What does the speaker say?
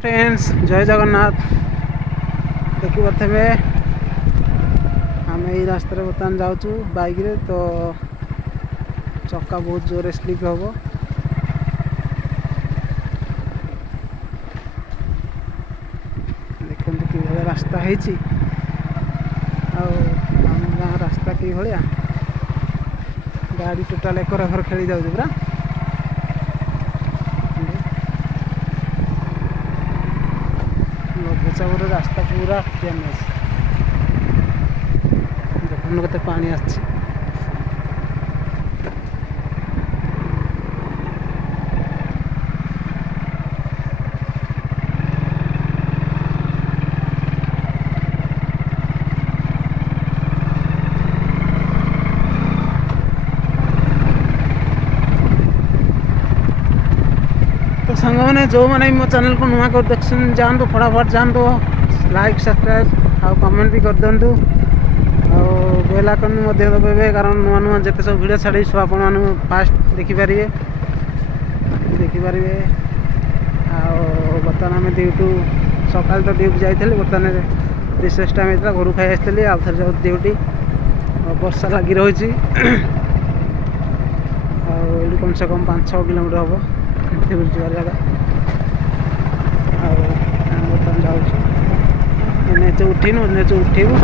friends जय जगन्नाथ देखी प्रथमे आम यही रास्त बर्तमान जाऊँ बाइक रे तो चक्का बहुत जोर स्लीप हम देखते कि रास्ता है आम गाँ रास्ता कि भाया गाड़ी टोटाल एकर एकर खेली जाऊँ पूरा लघुचापर रास्ता पूरा डैमेज देखो कते पानी आछि तो सांग मैंने जो मैंने मो चैनल को नुआ कर देख जातु फटाफट जातु लाइक सब्सक्राइब आ कमेंट भी कर दिंतु बेल आइकन दबाइबे कारण नुआ नुआ जिते सब वीडियो छाड़ी सब आपण फास्ट देखिपारे बर्तमान आम ड्यूटी सकाल तो ड्यूटी जाइए बर्तमान रिसेस टाइम होता घर खाई आसती आउ थे जाऊँ ड्यूटी वर्षा लगी रही कम से कम 5-6 किलोमीटर हम जगह बर्तमान जाऊँ उठीनु उठेबू